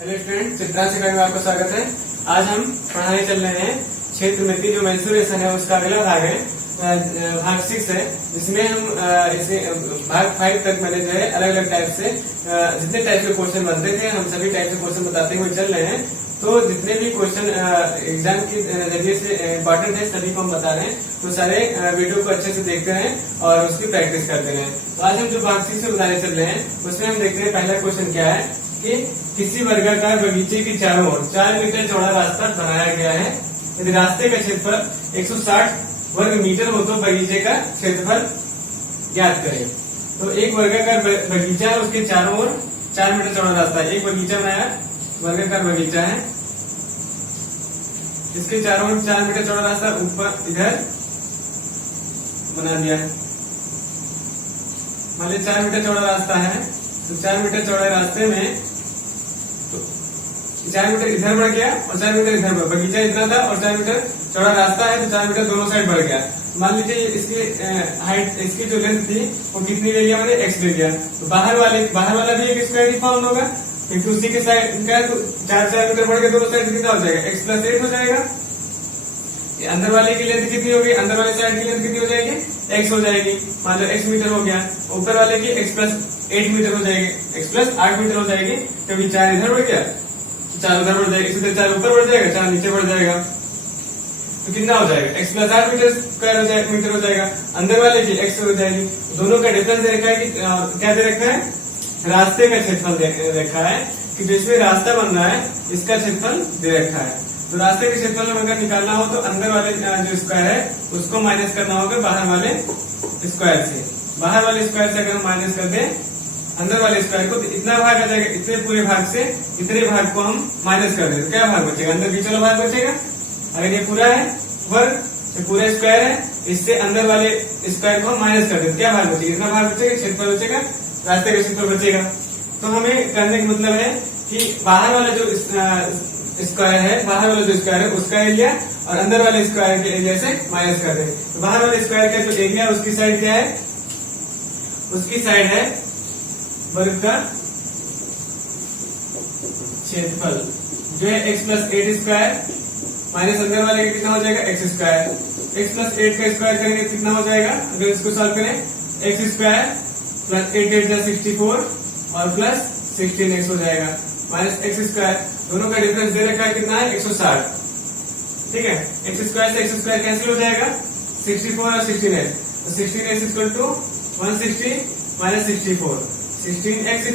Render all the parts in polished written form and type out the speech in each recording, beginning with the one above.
Hello student, Chitransh academy में आपका स्वागत है। आज हम पढ़ाई चल रहे हैं क्षेत्र में जो मेंसुरेशन है उसका अगला भाग है, भाग 6 है, जिसमें हम इसे भाग 5 तक मैंने जो है अलग अलग टाइप से जितने टाइप के क्वेश्चन बनते थे हम सभी टाइप के क्वेश्चन बताते हुए चल रहे हैं। तो जितने भी क्वेश्चन एग्जाम के नजरिए से इम्पोर्टेंट है सभी को हम बता रहे हैं, तो सारे वीडियो को अच्छे से देखते हैं और उसकी प्रैक्टिस करते हैं। तो आज हम जो भाग 6 में बताने चल रहे हैं उसमें हम देखते हैं पहला क्वेश्चन क्या है कि किसी वर्गाकार बगीचे के चारों ओर 4 मीटर चौड़ा रास्ता बनाया गया है। यदि रास्ते का क्षेत्रफल 160 वर्ग मीटर हो तो बगीचे का क्षेत्रफल ज्ञात करें। तो एक वर्गाकार बगीचा है, उसके चारों ओर 4 मीटर चौड़ा रास्ता है। एक बगीचा बनाया, वर्गाकार बगीचा है, इसके चारों ओर 4 मीटर चौड़ा रास्ता ऊपर इधर बना दिया है। मान लीजिए 4 मीटर चौड़ा रास्ता है, तो 4 मीटर चौड़े रास्ते में 4 मीटर इधर बढ़ गया और 4 मीटर इधर बढ़, बगीचा इतना था और 4 मीटर चौड़ा रास्ता है तो 4 मीटर दोनों साइड बढ़ गया। मान लीजिए इसकी हाइट, इसकी जो लेंथ थी वो कितनी ले लिया मैंने, x ले लिया। तो बाहर वाला भी एक स्क्वायर ही फॉर्म होगा क्योंकि उसी के साइड का, तो 4 मीटर बढ़ के दोनों साइड कितना हो जाएगा, x + 8 हो जाएगा। अंदर वाले की लेंथ कितनी होगी, अंदर वाले साइड की लेंथ कितनी हो जाएगी, x हो जाएगी। मान लो x मीटर हो गया, ऊपर वाले की x + 8 मीटर हो जाएगी, x + 8 मीटर हो जाएगी। क्योंकि 4 इधर बढ़ गया, 4 उधर बढ़ जाएगा, इसी तरह 4 ऊपर बढ़ जाएगा, 4 नीचे बढ़ जाएगा। तो कितना हो जाएगा, x + 8 मीटर हो जाएगा। अंदर वाले की x हो जाएगी। दोनों का डिफरेंस दे रखा है कि क्या दे रखा है, रास्ते का क्षेत्रफल दे रखा है कि जिसमें रास्ता बन रहा है इसका क्षेत्रफल दे रखा है। तो रास्ते के क्षेत्रफल में अगर निकालना हो तो अंदर वाले जो स्क्वायर है उसको माइनस करना होगा बाहर वाले स्क्वायर से। बाहर वाले स्क्वायर से अगर हम माइनस कर दें अंदर वाले स्क्वायर को, तो इतना भाग आ जाएगा, इतने पूरे भाग से इतने भाग को हम माइनस कर दें तो क्या भाग बचेगा, अंदर बीच वाला भाग बचेगा। अगर ये पूरा है वर्ग, तो पूरा स्क्वायर है, इससे अंदर वाले स्क्वायर को हम माइनस कर दें, क्या भाग बचेगा, इतना भाग बचेगा, क्षेत्रफल बचेगा, रास्ते का क्षेत्रफल बचेगा। तो हमें करने का मतलब है कि बाहर वाला जो स्क्वायर है, बाहर वाला जो स्क्वायर है उसका एरिया और अंदर वाले स्क्वायर के एरिया से माइनस कर दें। तो बाहर वाले स्क्वायर का जो एरिया है उसकी साइड क्या है, उसकी साइड है वर्ग का क्षेत्रफल जो है x + 8 स्क्वायर माइनस अंदर वाले का कितना हो जाएगा, x स्क्वायर। x + 8 का स्क्वायर करेंगे कितना हो जाएगा, अगर इसको सॉल्व करें x स्क्वायर + 8 × 64 और प्लस 16x हो जाएगा माइनस x स्क्वायर। दोनों का डिफरेंस दे रखा है कितना है, 160। ठीक है, x स्क्वायर से x स्क्वायर कैंसिल हो जाएगा, 64 और 16x, तो 16x = 160 माइनस 64, 16x =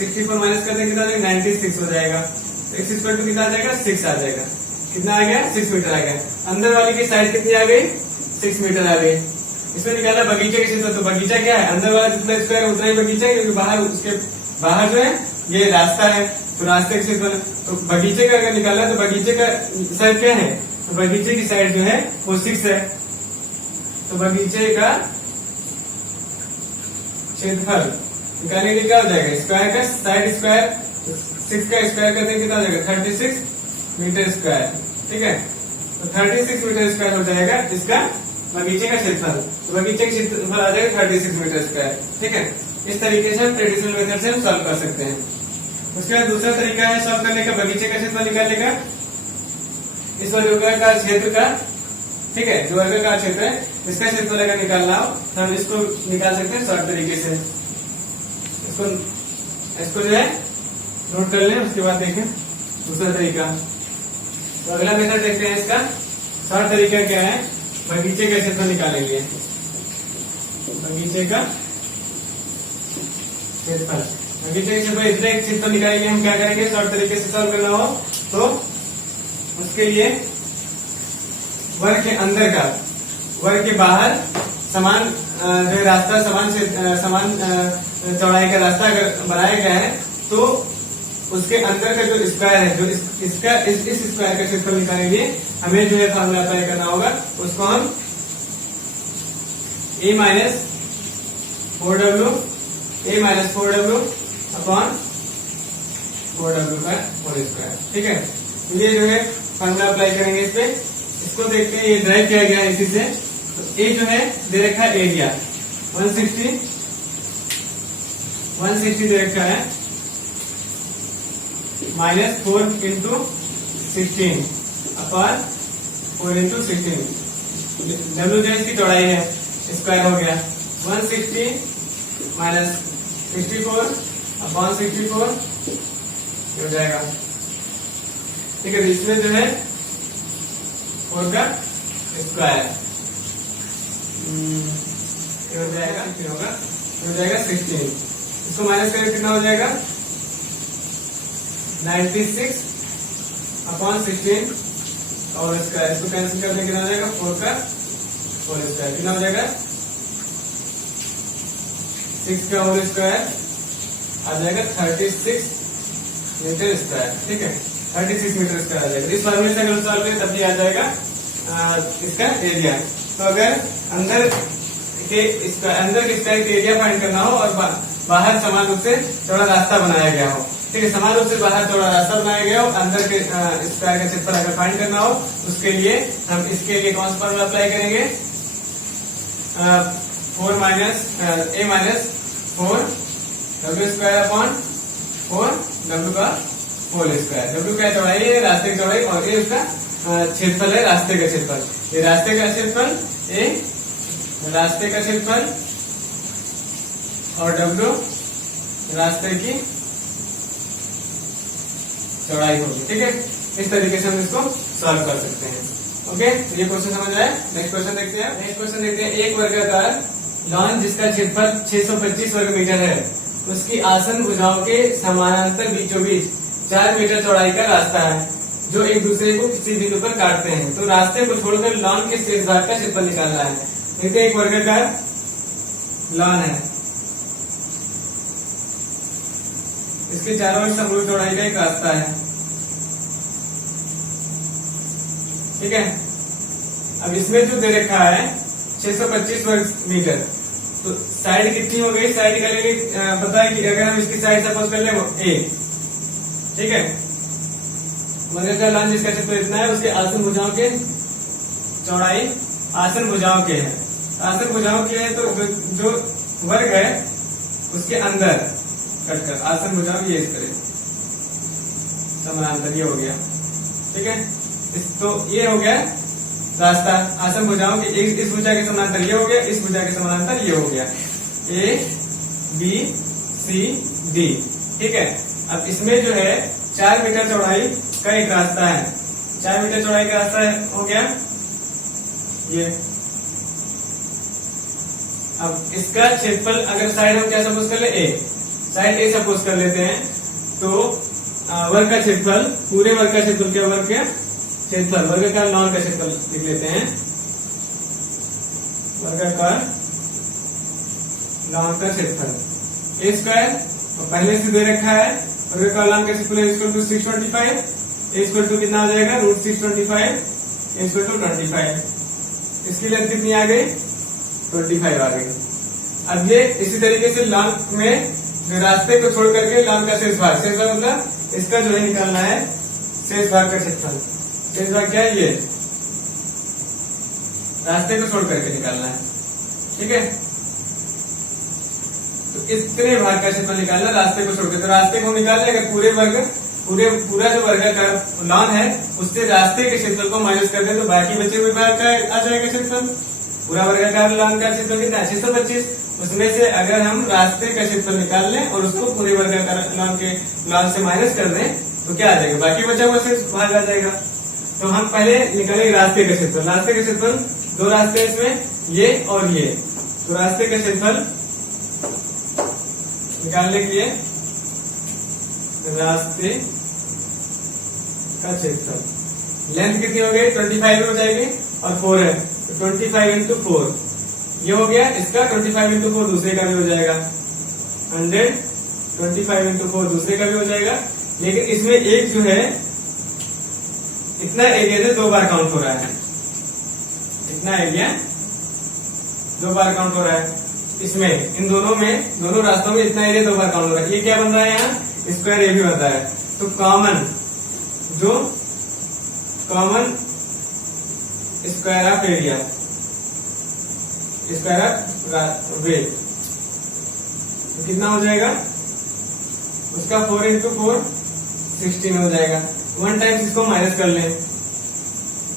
64 माइनस करने कितना 96 हो जाएगा। तो x = कितना आ जाएगा, 6 आ जाएगा। कितना आ गया, 6 मीटर आ गया। अंदर वाले की साइड कितनी आ गई, 6 मीटर आ गई। इसमें निकाला बगीचे के क्षेत्र, तो बगीचा क्या है, अंदर वाला जितना स्क्वायर है उतना ही बगीचा है, क्योंकि बाहर, उसके बाहर जो है ये रास्ता है, तो रास्ते के क्षेत्रफल। तो बगीचे का अगर निकाला तो बगीचे का साइड क्या है, तो बगीचे की साइड जो है वो 6 है। तो बगीचे का क्षेत्रफल निकालने के लिए क्या हो जाएगा, स्क्वायर का साइड स्क्वायर, 6 का स्क्वायर करने कितना हो जाएगा, 36 मीटर स्क्वायर। ठीक है, तो 36 मीटर स्क्वायर हो जाएगा इसका बगीचे का क्षेत्रफल। तो बगीचे का क्षेत्रफल आ जाएगा 36 मीटर स्क्वायर। ठीक है, इस तरीके से हम ट्रेडिशनल मेथड से हम सॉल्व कर सकते हैं। उसके बाद दूसरा तरीका है सॉल्व करने का, बगीचे का क्षेत्रफल निकालने का, इस वर्गाकार क्षेत्र का। ठीक है, जो वर्गाकार क्षेत्र है इसका क्षेत्रफल अगर निकालना हो तो हम इसको निकाल सकते हैं शॉर्ट तरीके से। इसको जो है नोट कर लें, उसके बाद देखें दूसरा तरीका। तो अगला मेथड देखते हैं, इसका शॉर्ट तरीका क्या है, बगीचे का क्षेत्रफल निकालेंगे। बगीचे का क्षेत्रफल, बगीचे के क्षेत्रफल इतने क्षेत्रफल निकालेंगे। हम क्या करेंगे, शॉर्ट तरीके से सॉल्व करना हो तो उसके लिए वर्ग के अंदर का, वर्ग के बाहर समान जो रास्ता, समान चौड़ाई का रास्ता अगर बनाया गया है तो उसके अंदर का जो स्क्वायर है, जो इसका इस स्क्वायर का क्षेत्रफल निकालने के लिए हमें जो है फॉर्मूला अप्लाई करना होगा, उसको हम a - 4w अपॉन 4w का होल स्क्वायर। ठीक है, ये जो है फॉर्मूला अप्लाई करेंगे इस पे। इसको देखते हैं, ये ड्राइव किया गया है इसी से। तो a जो है दे रखा है एरिया 160 दे रखा है, -4 इंटू 16 अपॉन 4 इंटू 16। डब्ल्यू जो इसकी चौड़ाई है स्क्वायर हो गया 160 माइनस 64 अपॉन 64 हो जाएगा। ठीक है, इसमें जो है 4 का स्क्वायर हो जाएगा, होगा हो जाएगा 16। इसको माइनस करें कितना हो जाएगा 96 अपॉन 16 और स्क्वायर। इसको कैंसिल करने कितना हो जाएगा 4 का होल स्क्वायर। कितना हो जाएगा 6 का होल स्क्वायर आ जाएगा 36 मीटर स्क्वायर। ठीक है, 36 मीटर स्क्वायर आ जाएगा। इस फॉर्मूले से अगर सॉल्व करें तब भी आ जाएगा इसका एरिया। तो अगर अंदर के स्क्वायर का एरिया फाइंड करना हो और बाहर समान रूप से चौड़ा रास्ता बनाया गया हो, ठीक है, समान रूप से बाहर चौड़ा रास्ता बनाया गया हो, अंदर के स्क्वायर का क्षेत्रफल अगर फाइंड करना हो, उसके लिए हम इसके लिए कौन सा फॉर्मूला अप्लाई करेंगे 4 minus a minus 4 W square upon 4 W का होल स्क्वायर। डब्ल्यू का चौड़ाई है रास्ते की चौड़ाई और ए उसका क्षेत्रफल है रास्ते का क्षेत्रफल। ये रास्ते का क्षेत्रफल ए रास्ते का क्षेत्रफल और डब्ल्यू रास्ते की चौड़ाई होगी। ठीक है, इस तरीके से हम इसको सॉल्व कर सकते हैं। ओके, ये क्वेश्चन समझ आया। नेक्स्ट क्वेश्चन देखते हैं। नेक्स्ट क्वेश्चन देखते हैं, एक वर्गाकार लॉन जिसका क्षेत्रफल 625 वर्ग मीटर है, उसकी आसन भुजाओं के समानांतर बीचों बीच 4 मीटर चौड़ाई का रास्ता है जो एक दूसरे को किसी बिंदु पर काटते हैं। तो रास्ते को छोड़कर लॉन के शेष भाग का क्षेत्रफल निकालना है। देखते हैं, एक वर्गाकार लॉन है, इसके चारों ओर समरूप चौड़ाई का एक रास्ता है। ठीक है, अब इसमें जो दे रखा है 625 वर्ग मीटर, तो साइड कितनी हो गई, साइड निकालेंगे। पता है कि अगर हम इसकी साइड सपोज कर ले ए, ठीक है, वर्गाकार लॉन जिसका क्षेत्रफल इतना है, उसके आसन भुजाओं के चौड़ाई आसन भुजाओं के है। आसन भुजाओं के है तो जो वर्ग है उसके अंदर कटकर आसन भुजाओं ये इस तरह समानांतर ये हो गया। ठीक है, तो ये हो गया रास्ता आसन भुजाओं के, इस भुजा के समानांतर ये हो गया, इस भुजा के समानांतर ये हो गया ए बी सी डी। ठीक है, अब इसमें जो है 4 मीटर चौड़ाई का एक रास्ता है। 4 मीटर चौड़ाई का रास्ता हो गया ये। अब इसका क्षेत्रफल अगर साइड हम क्या सपोज कर ले ए, साइड ए सपोज कर लेते हैं, तो वर्ग का क्षेत्रफल, पूरे वर्ग का क्षेत्रफल क्या, वर्ग का क्षेत्रफल वर्गाकार लॉन का क्षेत्रफल लिख लेते हैं। वर्गाकार लॉन का क्षेत्रफल ए स्क्वायर पहले से दे रखा है। वर्गाकार लॉन का क्षेत्रफल equal to 625, a equal to कितना आ जाएगा √625, ए इक्वल टू 25। इसकी लेंथ कितनी आ गई 25 आ गई। अब ये इसी तरीके से लॉन में रास्ते को छोड़ करके लॉन का शेष भाग मतलब इसका जो है निकालना है शेष भाग का क्षेत्रफल। शेष भाग क्या है, ये रास्ते को छोड़ करके निकालना है। ठीक है, तो इतने भाग का क्षेत्रफल निकालना रास्ते को छोड़कर। तो रास्ते को निकालने अगर पूरा जो वर्गाकार लॉन है उससे रास्ते के क्षेत्रफल को माइनस कर दे तो बाकी बचे हुए भाग का आ जाएगा क्षेत्रफल। पूरा वर्गाकार लॉन का क्षेत्रफल कितना 625, उसमें से अगर हम रास्ते का क्षेत्रफल निकाल लें और उसको पूरे वर्गाकार लॉन से माइनस कर दें तो क्या आ जाएगा, बाकी बचा हुआ शेष भाग आ जाएगा। तो हम पहले निकालेंगे रास्ते का क्षेत्रफल। रास्ते का क्षेत्रफल 2 रास्ते इसमें ये और ये, तो रास्ते का क्षेत्रफल निकालने के लिए रास्ते का क्षेत्रफल लेंथ कितनी हो गई 25 हो जाएगी और 4 है तो 25 इंटू 4 ये हो गया। इसका 25 इंटू 4 दूसरे का भी हो जाएगा 100, 25 इंटू 4 दूसरे का भी हो जाएगा। लेकिन इसमें एक जो है इतना एरिया से 2 बार काउंट हो रहा है, इतना एरिया 2 बार काउंट हो रहा है। इसमें इन दोनों रास्तों में इतना एरिया 2 बार काउंट हो रहा है। ये क्या बन रहा है, यहाँ स्क्वायर ए भी बन रहा है। तो common square of area, square of weight तो कितना हो जाएगा उसका 4 इंटू 4 16 हो जाएगा। 1 टाइम्स इसको माइनस कर लें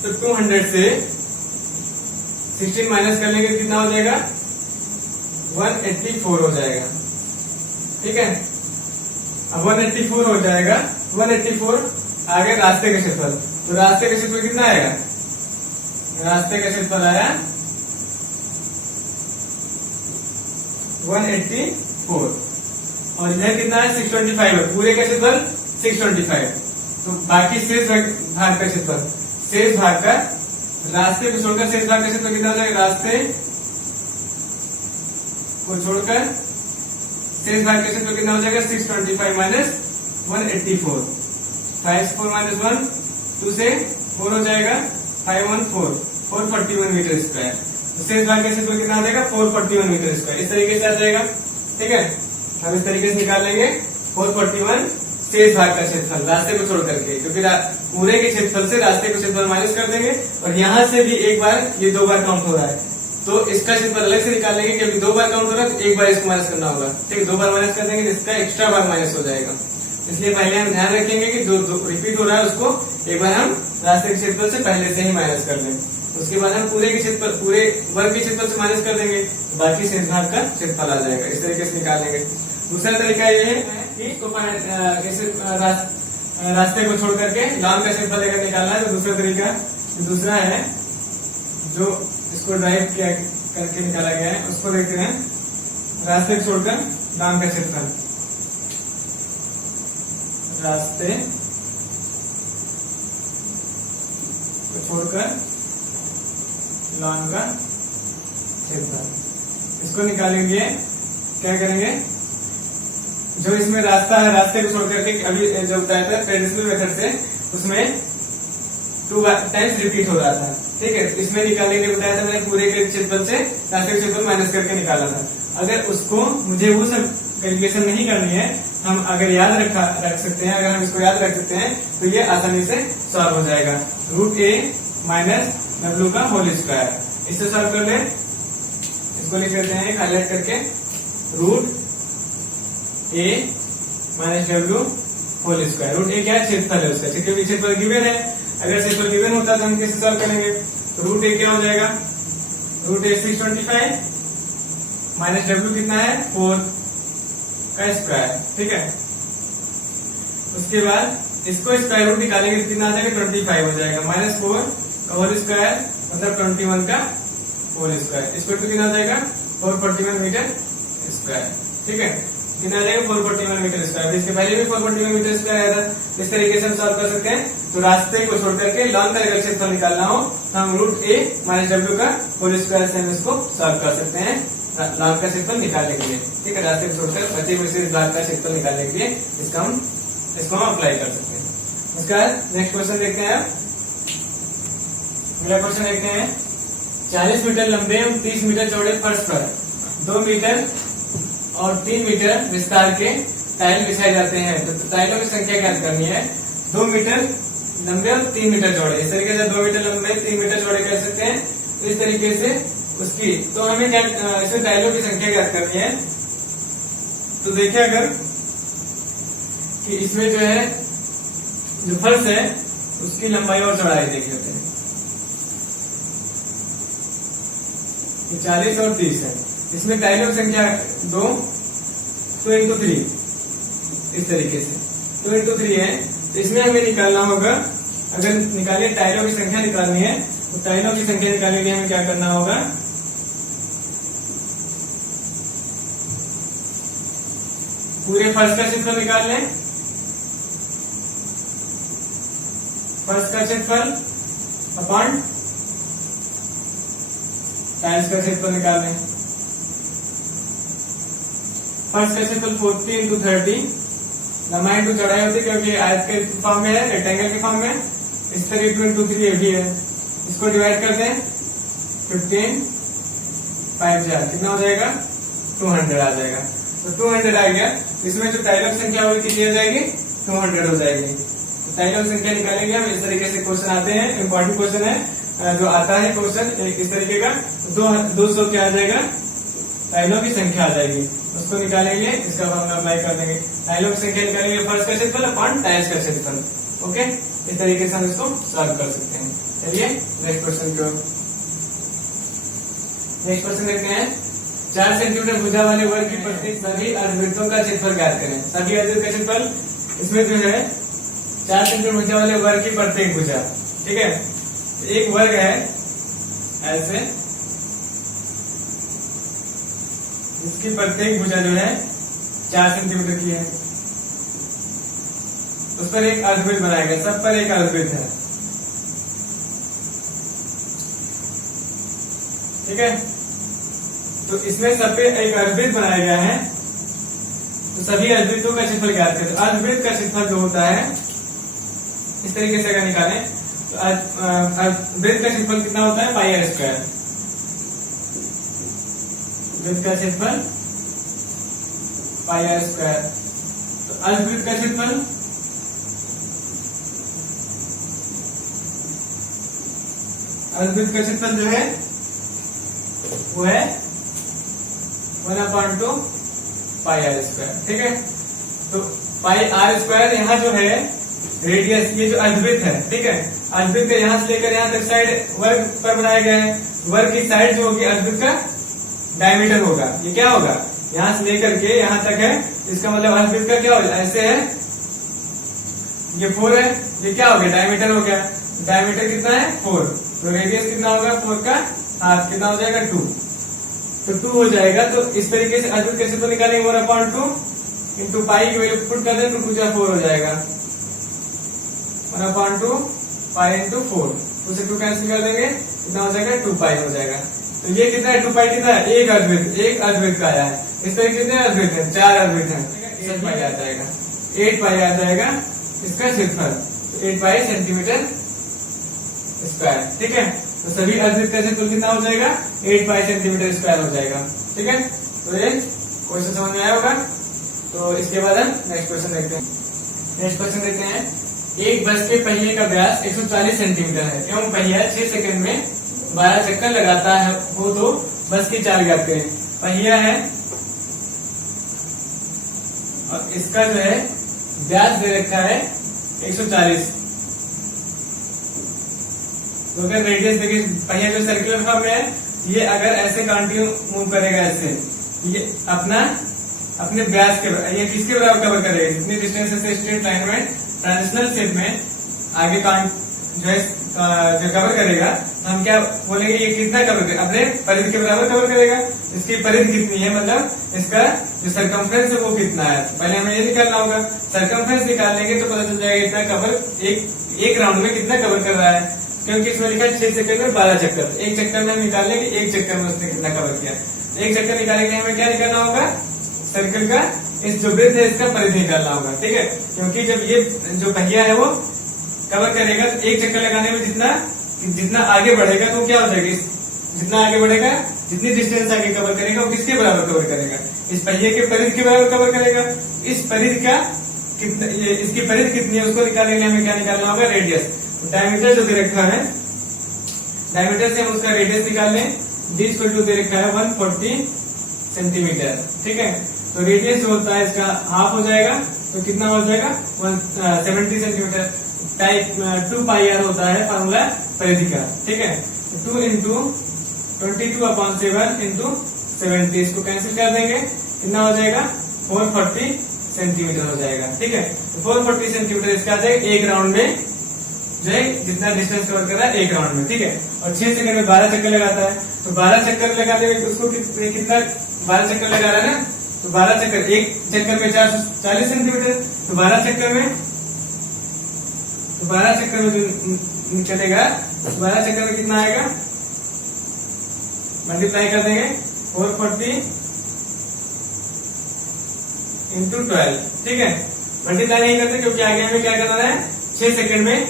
तो 200 से 16 माइनस कर लेंगे कितना हो जाएगा 184 हो जाएगा। ठीक है, अब 184 हो जाएगा। 184 आगे रास्ते का क्षेत्रफल, तो रास्ते का क्षेत्रफल कितना आएगा, रास्ते का क्षेत्रफल आया 184 और इधर कितना है 625 है। पूरे का क्षेत्रफल 625, तो बाकी शेष भाग का क्षेत्रफल, शेष भाग का रास्ते को छोड़कर शेष भाग का क्षेत्रफल कितना हो जाएगा, रास्ते को छोड़कर शेष भाग का क्षेत्रफल कितना हो जाएगा 625 माइनस 184, 5 4 माइनस 1 2 से 4 हो जाएगा 514 441 मीटर स्क्वायर। तो शेष भाग का क्षेत्रफल कितना आ जाएगा 441 मीटर स्क्वायर। इस तरीके से आ जाएगा। ठीक है, हम इस तरीके से निकाल लेंगे 441 शेष भाग का क्षेत्रफल रास्ते को छोड़ करके, क्योंकि पूरे के क्षेत्रफल से रास्ते को क्षेत्रफल माइनस कर देंगे और यहाँ से भी एक बार, ये 2 बार काउंट हो रहा है तो इसका क्षेत्रफल अलग से निकाल लेंगे, क्योंकि 2 बार काउंट हो रहा है तो एक बार इसको माइनस करना होगा। ठीक है, 2 बार माइनस कर देंगे इसका एक्स्ट्रा बार माइनस हो जाएगा। इसलिए पहले हम ध्यान रखेंगे कि जो रिपीट हो रहा है उसको एक बार हम रास्ते के क्षेत्रफल से पहले से ही माइनस कर लें। उसके बाद हम पूरे के क्षेत्रफल, पूरे वर्ग के क्षेत्रफल से माइनस कर देंगे, बाकी शेष भाग का क्षेत्रफल आ जाएगा। इस तरीके से निकालेंगे। दूसरा तरीका ये है कि इसको रास्ते को छोड़ करके लॉन्ग का क्षेत्रफल लेकर निकालना है। तो दूसरा तरीका, दूसरा है जो इसको ड्राइव किया करके निकाला गया है, उसको देखते हैं। रास्ते को छोड़कर लॉन्ग का क्षेत्रफल, रास्ते को छोड़कर लॉन्ग का क्षेत्रफल, इसको निकालेंगे। क्या करेंगे, जो इसमें रास्ता है, रास्ते को छोड़ करके अभी जो बताया था ट्रेडिशनल मेथड से, उसमें 2 टाइम्स रिपीट हो रहा था। ठीक है, इसमें निकालेंगे, बताया था मैंने पूरे के क्षेत्रफल से रास्ते के क्षेत्रफल माइनस करके निकाला था। अगर उसको मुझे वो सब कैलकुलेशन नहीं करनी है, हम अगर याद रख सकते हैं, अगर हम इसको याद रख सकते हैं तो ये आसानी से सॉल्व हो जाएगा। √a माइनस W का होल स्क्वायर, इससे सॉल्व कर ले। इसको लिख लेते हैं हाईलाइट करके, √a minus W whole square. √a क्या है, क्षेत्रफल है उसका, क्योंकि क्षेत्रफल गिवन है। अगर क्षेत्रफल गिवन होता तो हम कैसे सॉल्व करेंगे, तो √a क्या हो जाएगा, √a 625 माइनस W कितना है 4 का स्क्वायर। ठीक है, उसके बाद इसको स्क्वायर रूट निकालेंगे तो कितना आ जाएगा 25 हो जाएगा, माइनस 4 का होल स्क्वायर मतलब 21 का होल स्क्वायर। इसको तो कितना आ जाएगा 441 मीटर स्क्वायर। ठीक है, कितना आ जाएगा 441 मीटर स्क्वायर। इसके पहले भी 441 मीटर स्क्वायर आया था। इस तरीके से हम सॉल्व कर सकते हैं। तो रास्ते को छोड़ करके लॉन्ग का अगर क्षेत्रफल निकालना हो तो हम √a माइनस W का होल स्क्वायर से हम इसको सॉल्व कर सकते हैं लॉन्ग का क्षेत्रफल निकालने के लिए। ठीक है, रास्ते को छोड़कर बचे हुए शेष भाग का क्षेत्रफल निकालने के लिए इसको हम अप्लाई कर सकते हैं। उसका नेक्स्ट क्वेश्चन देखते हैं। अगला क्वेश्चन देखते हैं। 40 मीटर लंबे और 30 मीटर चौड़े फर्श पर 2 मीटर और 3 मीटर विस्तार के टाइल बिछाए जाते हैं। तो टाइलों की संख्या ज्ञात करनी है। 2 मीटर लंबे और 3 मीटर चौड़े, इस तरीके से 2 मीटर लंबे 3 मीटर चौड़े कर सकते हैं। तो इस तरीके से उसकी, तो हमें क्या इसमें टाइलों की संख्या ज्ञात करनी है। तो देखिए अगर कि इसमें जो है जो फर्श है उसकी लंबाई और चौड़ाई देख लेते हैं। 40 और 30 है। इसमें टाइलों की संख्या 2 तो इंटू 3, इस तरीके से 2 इंटू 3 है। तो इसमें हमें निकालना होगा, अगर निकालिए टाइलों की संख्या निकालनी है तो टाइलों की संख्या निकालने के लिए हमें क्या करना होगा, पूरे फर्श का क्षेत्रफल निकाल लें। फर्श का क्षेत्रफल अपॉन टाइल्स का क्षेत्रफल निकाल लें। फर्श का क्षेत्रफल 40 इंटू 30, लंबाई इंटू चौड़ाई होती है क्योंकि आयत के फॉर्म में है, रेक्टेंगल के फॉर्म में। इस तरह 2 इंटू 3 भी है। इसको डिवाइड करते हैं 15 5 जा कितना हो जाएगा 200 आ जाएगा। तो 200 आ गया। इसमें जो टाइलों की संख्या होगी कितनी हो जाएगी 200 हो जाएगी। तो टाइलों की संख्या निकालेंगे हम। इस तरीके से क्वेश्चन आते हैं, इंपॉर्टेंट क्वेश्चन है जो आता है क्वेश्चन इस तरीके का। 200 क्या आ जाएगा, टाइलों की संख्या आ जाएगी। उसको निकालेंगे, इसका फॉर्मूला अप्लाई कर देंगे। टाइलों की संख्या निकालेंगे फर्श का क्षेत्रफल अपॉन टाइल्स का क्षेत्रफल। ओके, इस तरीके से हम इसको सॉल्व कर सकते हैं। चलिए नेक्स्ट क्वेश्चन को, नेक्स्ट क्वेश्चन देखते हैं। 4 सेंटीमीटर भुजा वाले वर्ग की प्रत्येक सभी अर्धवृत्तों का क्षेत्रफल ज्ञात करें। सभी अर्धवृत्त का क्षेत्रफल, इसमें जो है 4 सेंटीमीटर भुजा वाले वर्ग की प्रत्येक भुजा, ठीक है, एक वर्ग है ऐसे, इसकी प्रत्येक भुजा जो है 4 सेंटीमीटर की है, उस पर एक अर्धवृत्त बनाया गया, सब पर एक अर्धवृत्त है, ठीक है। तो इसमें सब पे एक अर्धवृत्त बनाया गया है, तो सभी अर्धवृत्तों का क्षेत्रफल ज्ञात करें। तो अर्धवृत्त का क्षेत्रफल जो होता है इस तरीके से अगर निकालें तो अर्धवृत्त का क्षेत्रफल कितना होता है, पाई आर स्क्वायर। वृत्त का क्षेत्रफल पाई आर स्क्वायर। तो अर्धवृत्त का क्षेत्रफल अर्धवृत्त का क्षेत्रफल जो है वो है 1/2 पाई आर स्क्वायर, ठीक है। तो पाई आर स्क्वायर यहाँ जो है रेडियस, ये जो अर्धवृत्त है, ठीक है, अर्धवृत्त का यहाँ से लेकर यहाँ तक साइड वर्ग पर बनाया गया है। वर्ग की साइड जो होगी अर्धवृत्त का डायमीटर होगा। ये क्या होगा, यहाँ से लेकर के यहाँ तक है, इसका मतलब अर्धवृत्त का क्या हो जाए, ऐसे है, ये 4 है, ये क्या हो गया, डायमीटर हो गया। डायमीटर कितना है 4, तो रेडियस कितना होगा 4 का हाफ, कितना हो जाएगा 2, तो 2 हो जाएगा। तो इस तरीके से अर्धवृत्त का क्षेत्रफल निकालेंगे 1/2 इंटू पाई की वैल्यू पुट कर दें तो 2 4 हो जाएगा, 1/2 पाई इंटू 4, 2 से 2 कैंसिल कर देंगे, कितना हो जाएगा 2 पाई हो जाएगा। तो ये कितना है, 2 पाई कितना है, एक अर्धवृत्त का आया है। इस तरीके कितने अर्धवृत्त है, 4 अर्धवृत्त है, 8 पाई आ जाएगा, 8 पाई आ जाएगा इसका क्षेत्रफल, 8 पाई सेंटीमीटर स्क्वायर, ठीक है। तो सभी अर्धवृत्त का क्षेत्रफल कितना हो जाएगा, 8 पाई सेंटीमीटर स्क्वायर हो जाएगा, ठीक है। तो ये क्वेश्चन समझ में आया होगा। तो इसके बाद हम नेक्स्ट क्वेश्चन देखते हैं। नेक्स्ट क्वेश्चन देखते हैं, एक बस के पहिए का व्यास 140 सेंटीमीटर है एवं पहिया 6 सेकंड में 12 चक्कर लगाता है हो तो बस की चाल ज्ञात करें। पहिया है और इसका जो है व्यास दे रखा है 140, तो अगर रेडियस देखिए, पहिया जो सर्कुलर फॉर्म में है, ये अगर ऐसे कंटिन्यू मूव करेगा ऐसे, ये अपने व्यास के, ये किसके बराबर कवर करेगा, जितनी डिस्टेंस से स्ट्रेट लाइन में ट्रांजिशनल शेप में आगे जो है जो कवर करेगा, तो हम क्या बोलेंगे, ये कितना कवर करेगा, अपने परिधि के बराबर कवर करेगा। इसकी परिधि कितनी है, मतलब इसका जो सर्कमफ्रेंस है वो कितना है, पहले हमें ये निकालना होगा। सर्कमफ्रेंस निकाल लेंगे तो पता चल जाएगा इतना कवर एक राउंड में कितना कवर कर रहा है, क्योंकि इसमें लिखा है 6 सेकंड में 12 चक्कर। एक चक्कर में हम निकाल लेंगे एक चक्कर में उसने कितना कवर किया। एक चक्कर निकालेंगे हमें क्या निकालना होगा, सर्कल का इस जो वृत्त है इसका परिधि निकालना होगा, ठीक है। क्योंकि जब ये जो पहिया है वो कवर करेगा तो एक चक्कर लगाने में जितना आगे बढ़ेगा तो क्या हो जाएगा, जितना आगे बढ़ेगा, जितनी डिस्टेंस आगे कवर करेगा वो किसके बराबर कवर करेगा, इस पहिए के परिधि के बराबर कवर करेगा। इस परिधि का कितना, इसकी परिधि कितनी है उसको निकालने के लिए हमें क्या निकालना होगा, रेडियस। डायमीटर जो दे रखा है, डायमीटर से हम उसका रेडियस निकाल लें, दिस वैल्यू दे रखा है 140 सेंटीमीटर, ठीक है। तो रेडियस जो होता है इसका हाफ हो जाएगा, तो कितना हो जाएगा 170 सेंटीमीटर। टाइप 2 पाई आर होता है फॉर्मूला परिधि का, ठीक है। 2 इंटू 22/7 इंटू 70, इसको कैंसिल कर देंगे, कितना हो जाएगा 440 सेंटीमीटर हो जाएगा, ठीक है। 440 सेंटीमीटर इसका आ जाएगा एक राउंड में, जो है जितना डिस्टेंस कवर कर रहा है एक राउंड में, ठीक है। और 6 सेकंड में 12 चक्कर लगाता है, तो 12 चक्कर लगाने में उसको कितना 12 चक्कर लगा रहा है ना, तो 12 चक्कर, एक चक्कर में 440 सेंटीमीटर, तो 12 चक्कर में जो चलेगा, 12 चक्कर में कितना आएगा, मल्टीप्लाई कर देंगे 440 इंटू 12, ठीक है। मल्टीप्लाई नहीं करते क्योंकि आगे हमें क्या करना है, 6 सेकंड में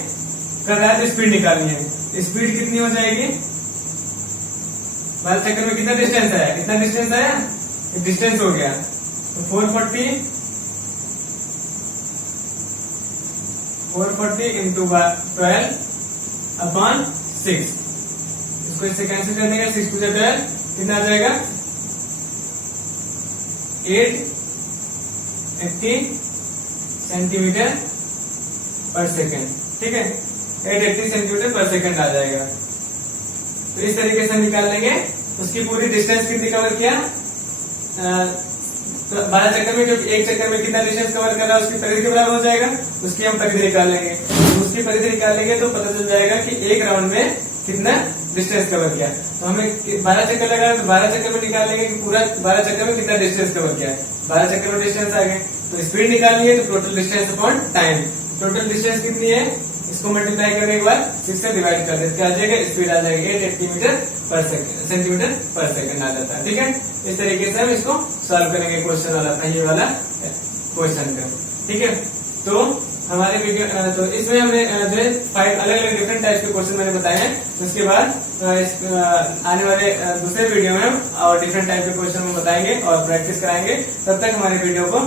कर रहा है तो स्पीड निकालनी है। स्पीड कितनी हो जाएगी, 12 चक्कर में कितना डिस्टेंस आया, कितना डिस्टेंस आया, डिस्टेंस हो गया, तो 440 इंटू 12/6, इसको इससे कैंसिल कर देंगे, 6 2 12, कितना आ जाएगा 880 सेंटीमीटर पर सेकेंड। ठीक है, 880 सेंटीमीटर पर सेकेंड आ जाएगा। तो इस तरीके से हम निकाल लेंगे। उसकी पूरी डिस्टेंस कितनी कवर किया, 12 चक्कर में, क्योंकि एक चक्कर में कितना डिस्टेंस कवर कर रहा है उसकी परिधि के बराबर हो जाएगा। उसकी हम परिधि निकाल लेंगे। उसकी परिधि निकाल लेंगे तो पता चल जाएगा कि एक राउंड में कितना डिस्टेंस कवर किया। तो हमें 12 चक्कर लगा तो 12 चक्कर में निकाल लेंगे कि पूरा 12 चक्कर में कितना डिस्टेंस कवर किया है। 12 चक्कर में डिस्टेंस आ गए तो स्पीड निकालनी है, तो total distance upon time. Total distance कितनी है, इसको मल्टीप्लाई करने के बाद 6 से डिवाइड कर देते, क्या आ जाएगा, स्पीड आ जाएगा 880 मीटर पर सेकंड, सेंटीमीटर पर सेकंड आ जाता है। ठीक है, इस तरीके से हम इसको सॉल्व करेंगे क्वेश्चन वाला, पहले वाला क्वेश्चन का। ठीक है, तो हमारे वीडियो तो इसमें हमने जो है 5 अलग अलग डिफरेंट टाइप के क्वेश्चन मैंने बताए हैं। उसके बाद आने वाले दूसरे वीडियो में हम और डिफरेंट टाइप के क्वेश्चन हम बताएंगे और प्रैक्टिस कराएंगे। तब तक हमारे वीडियो को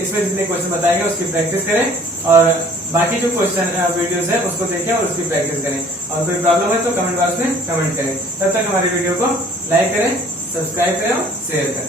इसमें जितने क्वेश्चन बताएंगे उसकी प्रैक्टिस करें और बाकी जो क्वेश्चन वीडियोस है उसको देखें और उसकी प्रैक्टिस करें। और कोई प्रॉब्लम है तो कमेंट बॉक्स में कमेंट करें। तब तक हमारे वीडियो को लाइक करें, सब्सक्राइब करें और शेयर करें।